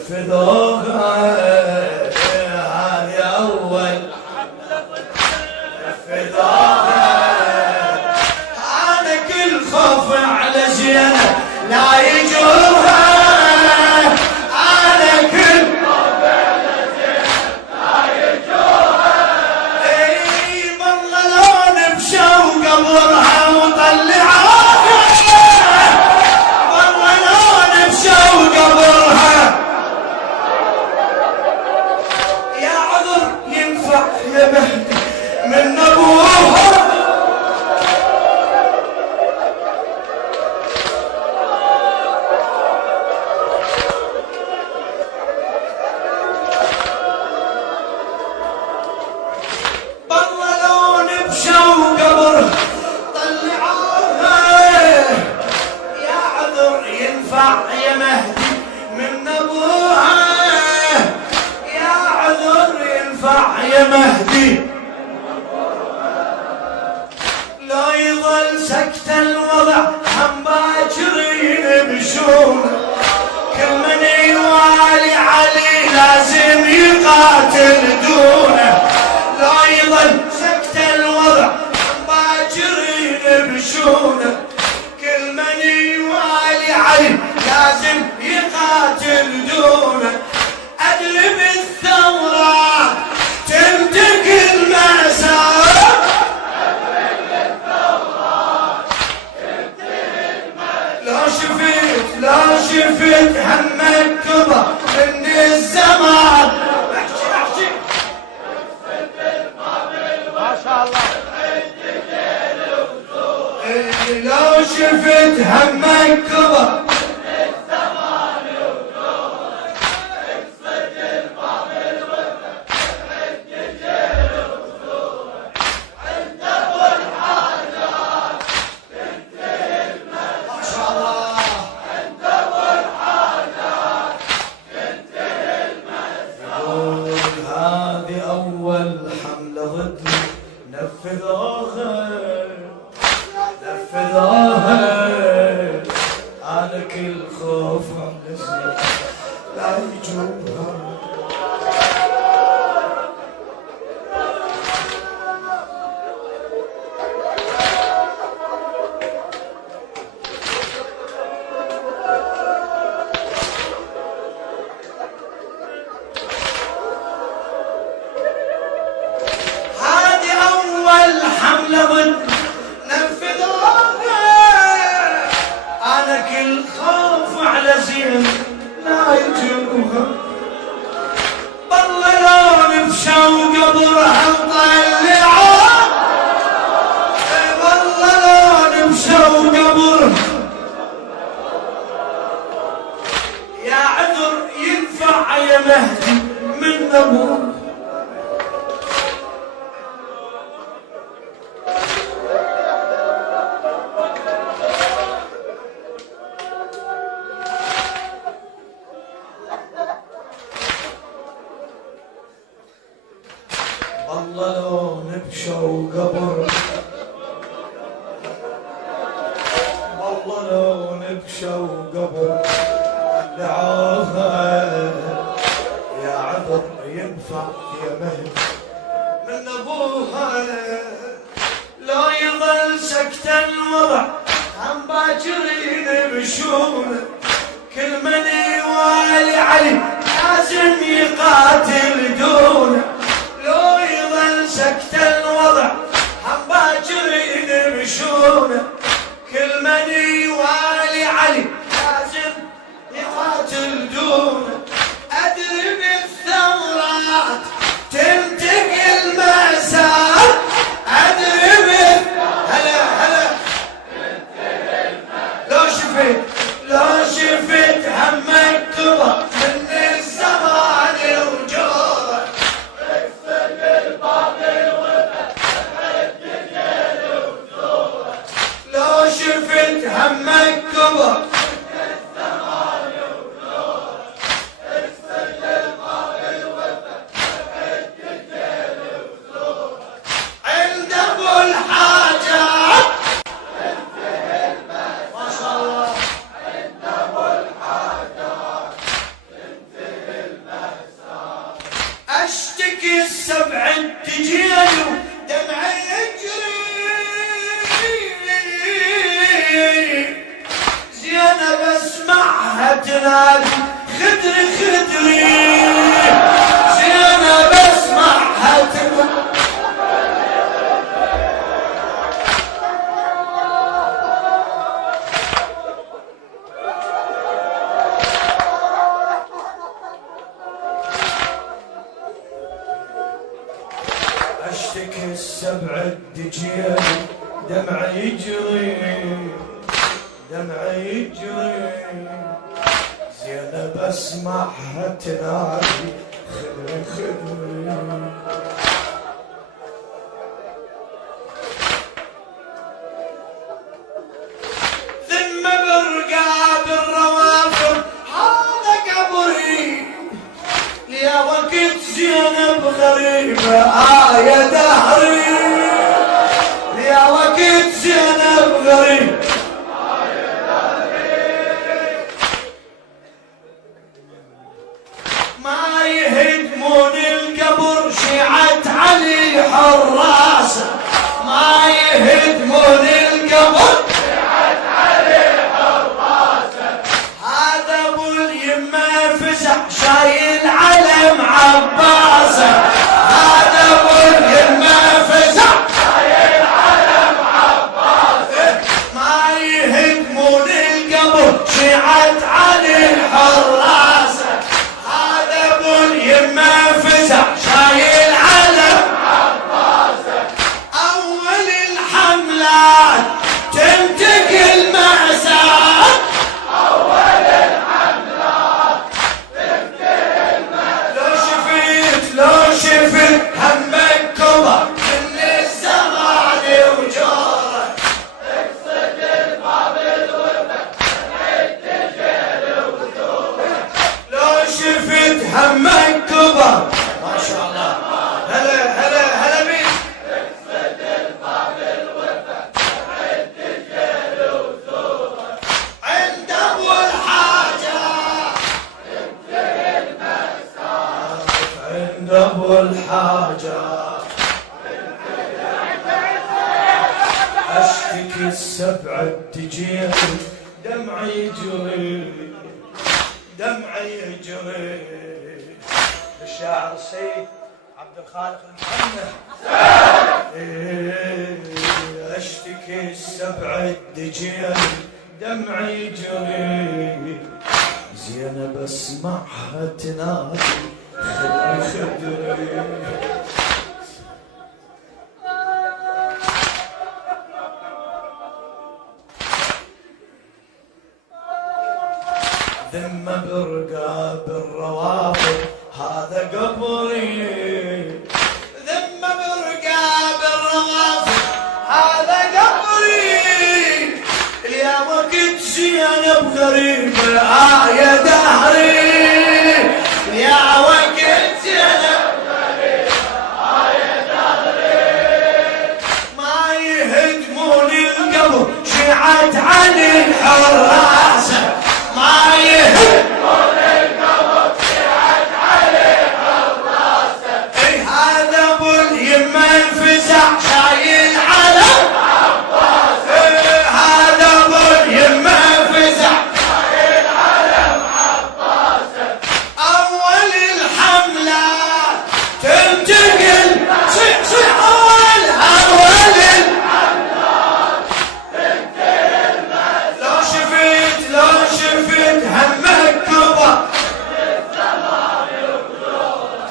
نفذوها هذه أول نفذوها. أنا كل خوف على زينب لا يجوها، أنا كل خوف على زينب لا يجوها. ظللون بشوق قبرها وطلعوها، ظللون بشوق قبرها. يا عذر ينفع يا مهدي من ابوها، ظللون بشوق قبرها طلعوها. يا عذر ينفع يا مهدي من ابوها، يا عذر ينفع يا مهدي. لو يظل سكت الوضع هم باكرين بشونه، كل من يوالي علي لازم يقاتل دونه. لو يظل سكت الوضع هم باكرين بشونه، كل من يوالي علي لازم يقاتل دونه. أدري بالثورات تنتقل المأساة، لو شفت همك كبر من الزمان. احكي ما شاء الله. لو شفت همك كبر نفذوها نفذوها. أنا كل خوف على زينب لا يجوها. حملة ضد نفذوها. أنا كل خوف على زينب لا يجوها. ظللون بشوق قبرها وطلعوها، ظللون بشوق قبرها. يا عذر ينفع يا مهدي من ابوك. ظللون بشوق قبرها، ظللون بشوق قبرها طلعوها. يا عذر ينفع يا مهدي من ابوها. لو يظل سكت الوضع هم باكرين بشونه، كل من يوالي علي لازم يقاتل دونه. لو يظل سكت الوضع هم باكرين بشونه، كل من يوالي علي لازم يقاتل دونه. أدري بالثورات تنتقل مأساة، أدري هلا هلا. لو شفت همك كبر من الزمان وجوره. لو شفت همك تجيني دمعي يجري زينب اسمعها تنادي خدري خدري زينب اسمعها تنادي اشتكي السبع الدجيل دمعي يجري دمعي يجري زينب اسمعها تنادي خدري خدري ثم برقاب الروافر هذا قبري يا وقت زينب غريبة يا دهري يا وقت زينب غريبة يا دهري ما يهدمون القبر شيعة علي حراسة ما يهدمون القبر شيعة علي حراسة هذا ابو اليمة فزع شايل علم عباسه هذا ابو اليمة فزع شايل علم عباسه ما يهدمون القبر شيعة علي الحراسه هذا ابو اليمة فزع شايل علم عباسه اول الحملات تنتقل مأساة اول الحملات تنتقل مأساة لو شفت همك كبر من الزمان وجوره اقصد الباب الوفا تحيد تجيل وزوره لو شفت همك كبر ما شاء الله هلا هلا هلا بيك اقصد الباب الوفا تحيد تجيل وزوره عند ابو الحاجه عند ابو الحاجة اشتكي السبع الدجيل دمعي يجري دمعي يجري الشاعر السيد عبد الخالق المحمد اشتكي السبع الدجيل دمعي يجري زينب اسمعها تنادي خدري خدري ذم برقاب الروافد هذا قبري ذم برقاب الروافد هذا قبري يا وقت زينب غريبة يا دهري يا وقت زينب غريبة يا دهري ما يهدمون القبر شيعة علي الحراسة ما يهدمون القبر شيعة علي الحراسة اي هذا ابو اليمة الفزع شايل علم عباسة هذا ابو اليمة الفزع شايل علم عباسة اول الحملة تنتقل صيح صيح اول الحملات تنتقل لو شفت همك كبر الزمان وجوره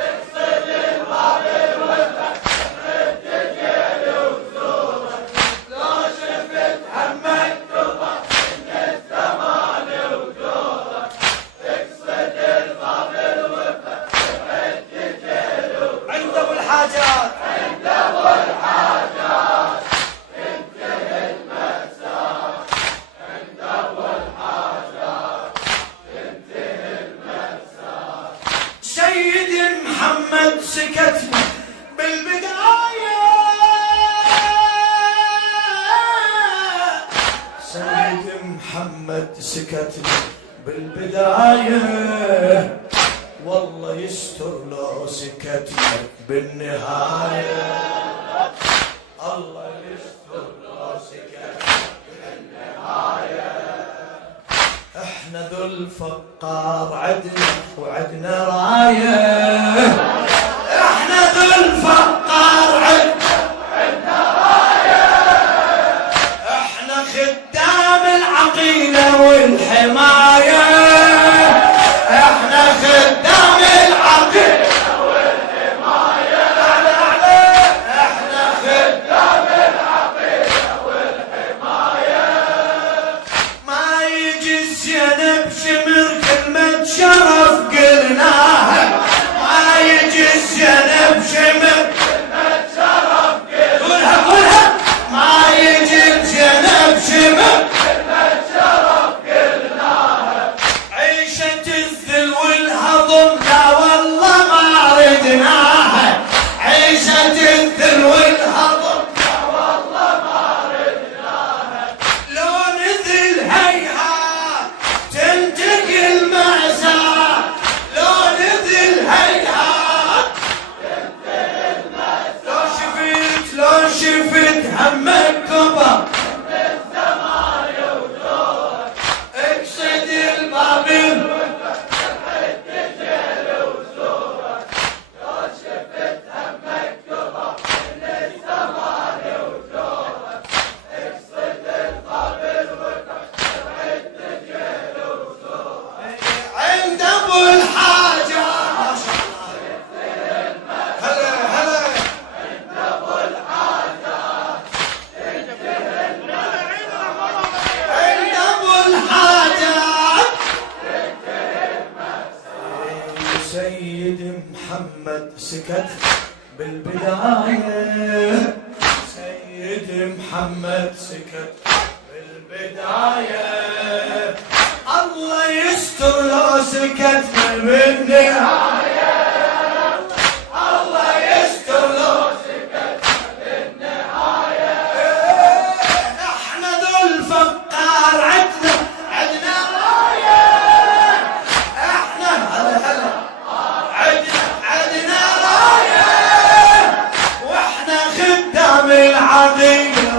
اقصد الباب الوفا تحيد تجيل وزوره لو شفت همك كبر الزمان وجوره اقصد الباب الوفا تحيد تجيل وزوره عند ابو الحاجات عند ابو الحاجات تنتهي المأساة عند ابو الحاجات تنتهي المأساة سيدي محمد سكتنا بالبداية سيدي محمد سكتنا بالبداية والله يستر لو سكت بالنهاية، الله يستر لو سكت بالنهاية. احنا ذو الفقار عدنا وعدنا راية، احنا ذو الفقار عدنا وعدنا راية، احنا خدام العقيدة والحماية، احنا خدام العقيدة والحماية، احنا خدام العقيدة والحماية. ما يجي الزين بشمر كلمة شرف قلناها، ما يجي الزين بشمر كلمة شرف قلناها، قولها ما يجي الزين بشمر كلمة شرف قلناها. عيشة الذل والهضم لا والله ما ردناها، عيشة الذل والهضم لا والله ما ردناها. لو نذل هيهات تنتقل مأساة، لو نذل هيهات تنتقل مأساة. لو شفت همك كبر من زمان وزور، اقصد البابل عند ابو الحاجة. هلا هلا عند ابو الحاجة، عند ابو الحاجة. سيد محمد سكت بالبداية، سيد محمد سكت بالبداية، الله يستر لو سكت بالنهاية، الله يستر لو سكت بالنهاية. احنا ذو الفقار عدنا راية، احنا هلا عدنا راية، واحنا خدام العقيدة